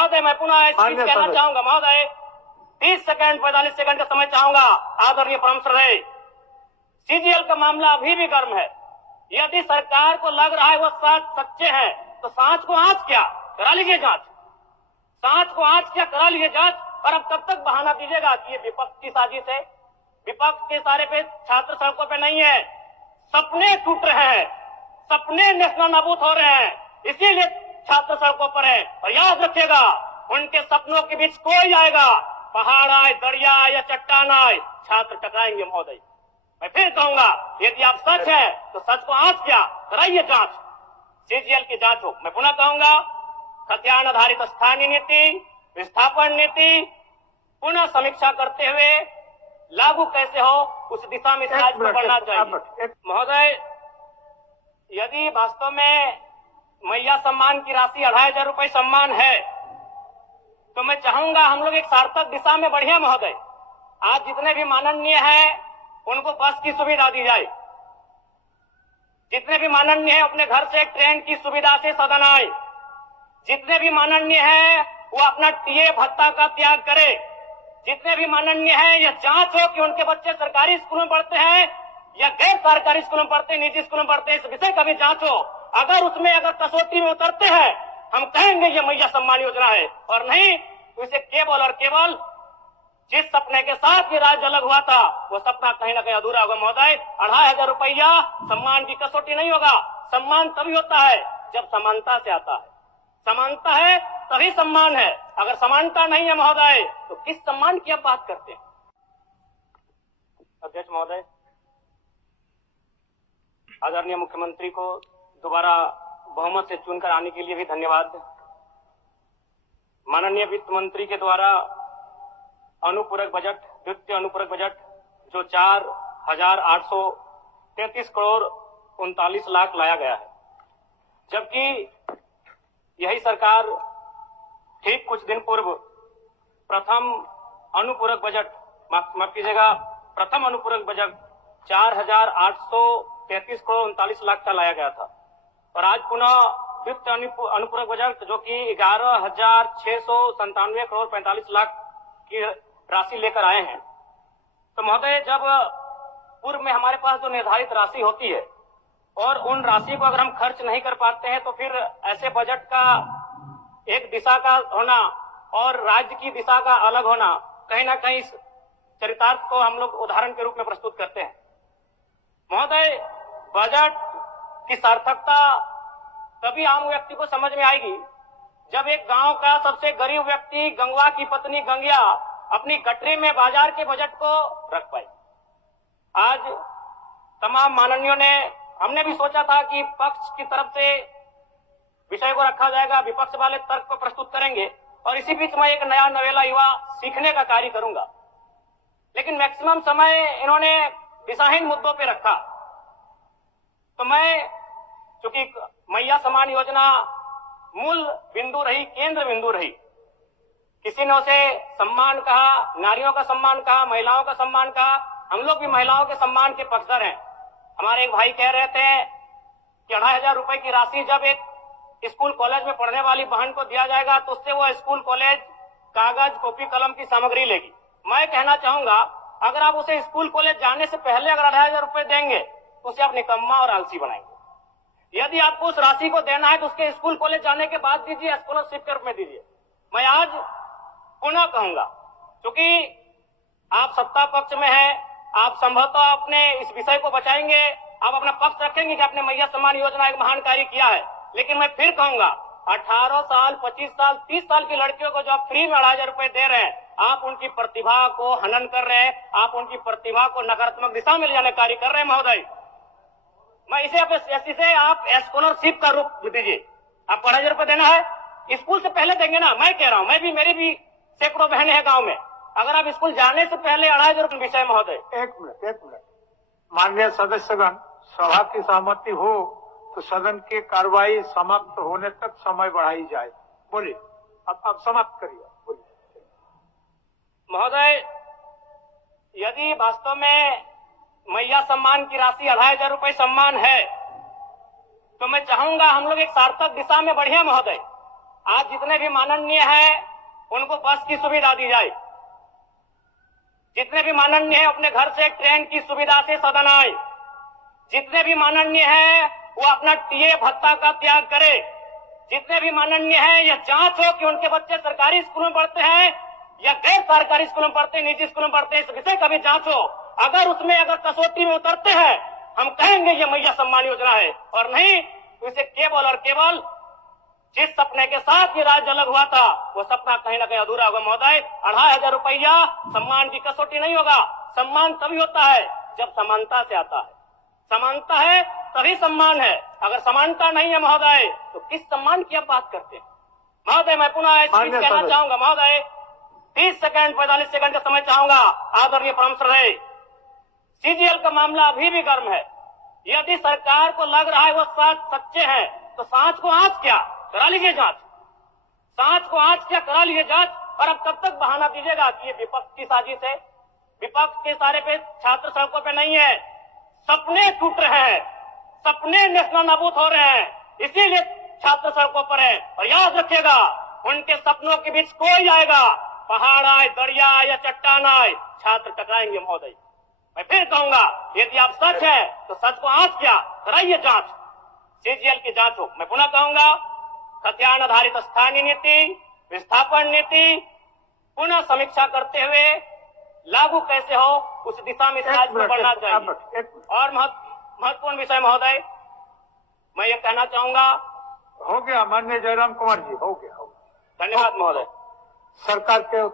महोदय मैं पुनः स्पीच कहना चाहूंगा। महोदय 30 सेकंड 45 सेकंड का समय चाहूंगा। आदरणीय परम श्रद्धेय, सीजीएल का मामला अभी भी गर्म है। यदि सरकार को लग रहा है वो सच्चे हैं तो सांच को आंच क्या करा लीजिए जांच, सांच को आंच क्या करा लीजिए जांच। और अब कब तक बहाना दीजिएगा कि ये विपक्ष की साजिश है? विपक्ष के सारे पे छात्र सड़कों पे नहीं है, सपने टूट रहे हैं, सपने नेशनल नाबूद हो रहे हैं, इसीलिए छात्र सड़कों पर है। और याद रखिएगा, उनके सपनों के बीच कोई आएगा, पहाड़ आए, दरिया आए या चट्टान आए, छात्र टकराएंगे। महोदय मैं फिर कहूंगा, यदि आप सच है तो सच को आंच क्या कराइए जांच, सीजीएल की जांच हो। मैं पुनः कहूंगा, खतियान आधारित स्थानीय नीति, विस्थापन नीति पुनः समीक्षा करते हुए लागू कैसे हो उस दिशा में राज्य को बढ़ना चाहिए। महोदय, यदि वास्तव में मैया सम्मान की राशि 2500 रुपए सम्मान है तो मैं चाहूंगा हम लोग एक सार्थक दिशा में बढ़िया। महोदय, आज जितने भी माननीय हैं उनको बस की सुविधा दी जाए, जितने भी माननीय हैं अपने घर से ट्रेन की सुविधा से सदन आए, जितने भी माननीय हैं वो अपना टीए भत्ता का त्याग करे, जितने भी माननीय हैं यह जांच हो कि उनके बच्चे सरकारी स्कूलों में पढ़ते हैं या गैर सरकारी स्कूलों में पढ़ते हैं, निजी स्कूलों में पढ़ते हैं, इस विषय का भी जांच हो। अगर उसमें अगर कसौटी में उतरते हैं हम कहेंगे ये मैया सम्मान योजना है, और नहीं तो इसे केवल और केवल जिस सपने के साथ ये राज्य अलग हुआ था वो सपना कहीं ना कहीं अधूरा होगा। महोदय, 2500 रुपया सम्मान की कसौटी नहीं होगा। सम्मान तभी होता है जब समानता से आता है, समानता है तभी सम्मान है। अगर समानता नहीं है महोदय तो किस सम्मान की आप बात करते हैं? अध्यक्ष महोदय, आदरणीय मुख्यमंत्री को दोबारा बहुमत से चुनकर आने के लिए भी धन्यवाद। माननीय वित्त मंत्री के द्वारा अनुपूरक बजट, द्वितीय अनुपूरक बजट जो 4,833 करोड़ 39 लाख लाया गया है, जबकि यही सरकार ठीक कुछ दिन पूर्व प्रथम अनुपूरक बजट, माफ कीजिएगा, प्रथम अनुपूरक बजट 4,833 करोड़ 39 लाख का लाया गया था। और आज पुनः द्वितीय अनुपूरक बजट जो कि 11,697 करोड़ 45 लाख की राशि लेकर आए हैं। तो महोदय, जब पूर्व में हमारे पास जो निर्धारित राशि होती है और उन राशि को अगर हम खर्च नहीं कर पाते हैं तो फिर ऐसे बजट का एक दिशा का होना और राज्य की दिशा का अलग होना, कहीं ना कहीं इस चरितार्थ को हम लोग उदाहरण के रूप में प्रस्तुत करते हैं। महोदय, बजट की सार्थकता तभी आम व्यक्ति को समझ में आएगी जब एक गांव का सबसे गरीब व्यक्ति, गंगवा की पत्नी गंगिया, अपनी गठरी में बाजार के बजट को रख पाई। आज तमाम माननीयों ने, हमने भी सोचा था कि पक्ष की तरफ से विषय को रखा जाएगा, विपक्ष वाले तर्क को प्रस्तुत करेंगे और इसी बीच मैं एक नया नवेला युवा सीखने का कार्य करूंगा। लेकिन मैक्सिमम समय इन्होंने दिशाहीन मुद्दों पे रखा। तो मैं, चूंकि मैया सम्मान योजना मूल बिंदु रही, केंद्र बिंदु रही, किसी ने उसे सम्मान कहा, नारियों का सम्मान कहा, महिलाओं का सम्मान कहा, हम लोग भी महिलाओं के सम्मान के पक्षधर हैं। हमारे एक भाई कह रहे थे कि 2500 रुपए की राशि जब एक स्कूल कॉलेज में पढ़ने वाली बहन को दिया जाएगा तो उससे वो स्कूल कॉलेज कागज कॉपी कलम की सामग्री लेगी। मैं कहना चाहूंगा, अगर आप उसे स्कूल कॉलेज जाने से पहले अगर 2500 रुपए देंगे तो उसे आप निकम्मा और आलसी बनाएंगे। यदि आपको उस राशि को देना है तो उसके स्कूल कॉलेज जाने के बाद दीजिए, स्कॉलरशिप के रूप में दीजिए। मैं आज पुनः कहूंगा, क्योंकि आप सत्ता पक्ष में हैं, आप संभवतः अपने इस विषय को बचाएंगे, आप अपना पक्ष रखेंगे कि आपने मैया सम्मान योजना एक महान कार्य किया है। लेकिन मैं फिर कहूंगा, 18 साल, 25 साल, 30 साल की लड़कियों को जो आप फ्री में 2500 रुपए दे रहे हैं, आप उनकी प्रतिभा को हनन कर रहे हैं, आप उनकी प्रतिभा को नकारात्मक दिशा में ले जाने कार्य कर रहे हैं। महोदय, मैं इसे आप स्कॉलरशिप का रूप दीजिए। आप 2500 रुपए देना है, स्कूल से पहले देंगे ना। मैं कह रहा हूं, मेरी भी सैकड़ों बहनें हैं गांव में, अगर आप स्कूल जाने से पहले 2500 रुपए विषय। महोदय, एक मिनट, माननीय सदस्यगण, सभा की सहमति हो तो सदन की कार्रवाई समाप्त होने तक समय बढ़ाई जाए। बोलिए, अब समाप्त करिए, बोलिए। महोदय, यदि वास्तव में मैया सम्मान की राशि 2500 रुपए सम्मान है तो मैं चाहूंगा हम लोग एक सार्थक दिशा में बढ़िया। महोदय, आज जितने भी माननीय हैं उनको बस की सुविधा दी जाए, जितने भी माननीय हैं अपने घर से ट्रेन की सुविधा से सदन आए, जितने भी माननीय हैं वो अपना टीए भत्ता का त्याग करे, जितने भी माननीय हैं यह जांच हो कि उनके बच्चे सरकारी स्कूल में पढ़ते हैं या गैर सरकारी स्कूल में पढ़ते हैं, निजी स्कूल में पढ़ते हैं, इस विषय का भी जांच हो। अगर उसमें अगर कसौटी में उतरते हैं हम कहेंगे ये मैया सम्मान योजना है, और नहीं तो इसे केवल और केवल जिस सपने के साथ ये राज्य अलग हुआ था वो सपना कहीं ना कहीं अधूरा होगा महोदय। 2500 रुपया सम्मान की कसौटी नहीं होगा। सम्मान तभी होता है जब समानता से आता है, समानता है तभी सम्मान है। अगर समानता नहीं है महोदय तो किस सम्मान की आप बात करते हैं महोदय? मैं पुनः इस चीज कहना चाहूंगा महोदय, 30 सेकंड 45 सेकंड का समय चाहूंगा। आदरणीय परम श्रद्धेय, सीजीएल का मामला अभी भी गर्म है। यदि सरकार को लग रहा है वो सच्चे हैं तो सांच को आंच क्या करा लीजिए जांच, सांच को आंच क्या करा लीजिए जांच। और अब तब तक बहाना दीजिएगा कि ये विपक्ष की साजिश है, विपक्ष के सारे पे छात्र सड़कों पे नहीं है, सपने टूट रहे हैं, सपने नेशनल नाबूद हो रहे हैं, इसीलिए छात्र सड़कों पर है। और याद रखिएगा उनके सपनों के बीच कोई आएगा, पहाड़ आए, दरिया आए या चट्टान आए, छात्र टकराएंगे महोदय। मैं फिर कहूंगा यदि आप सच है तो सच को आंच क्या कराइए जांच, सीजीएल की जांच हो। मैं पुनः कहूंगा खतियान आधारित स्थानीय नीति, विस्थापन नीति पुनः समीक्षा करते हुए लागू कैसे हो उस दिशा में राज्य को बढ़ना चाहिए। और महत्वपूर्ण विषय महोदय मैं ये कहना चाहूंगा, हो गया माननीय जयराम कुमार जी, हो गया। धन्यवाद महोदय। सरकार के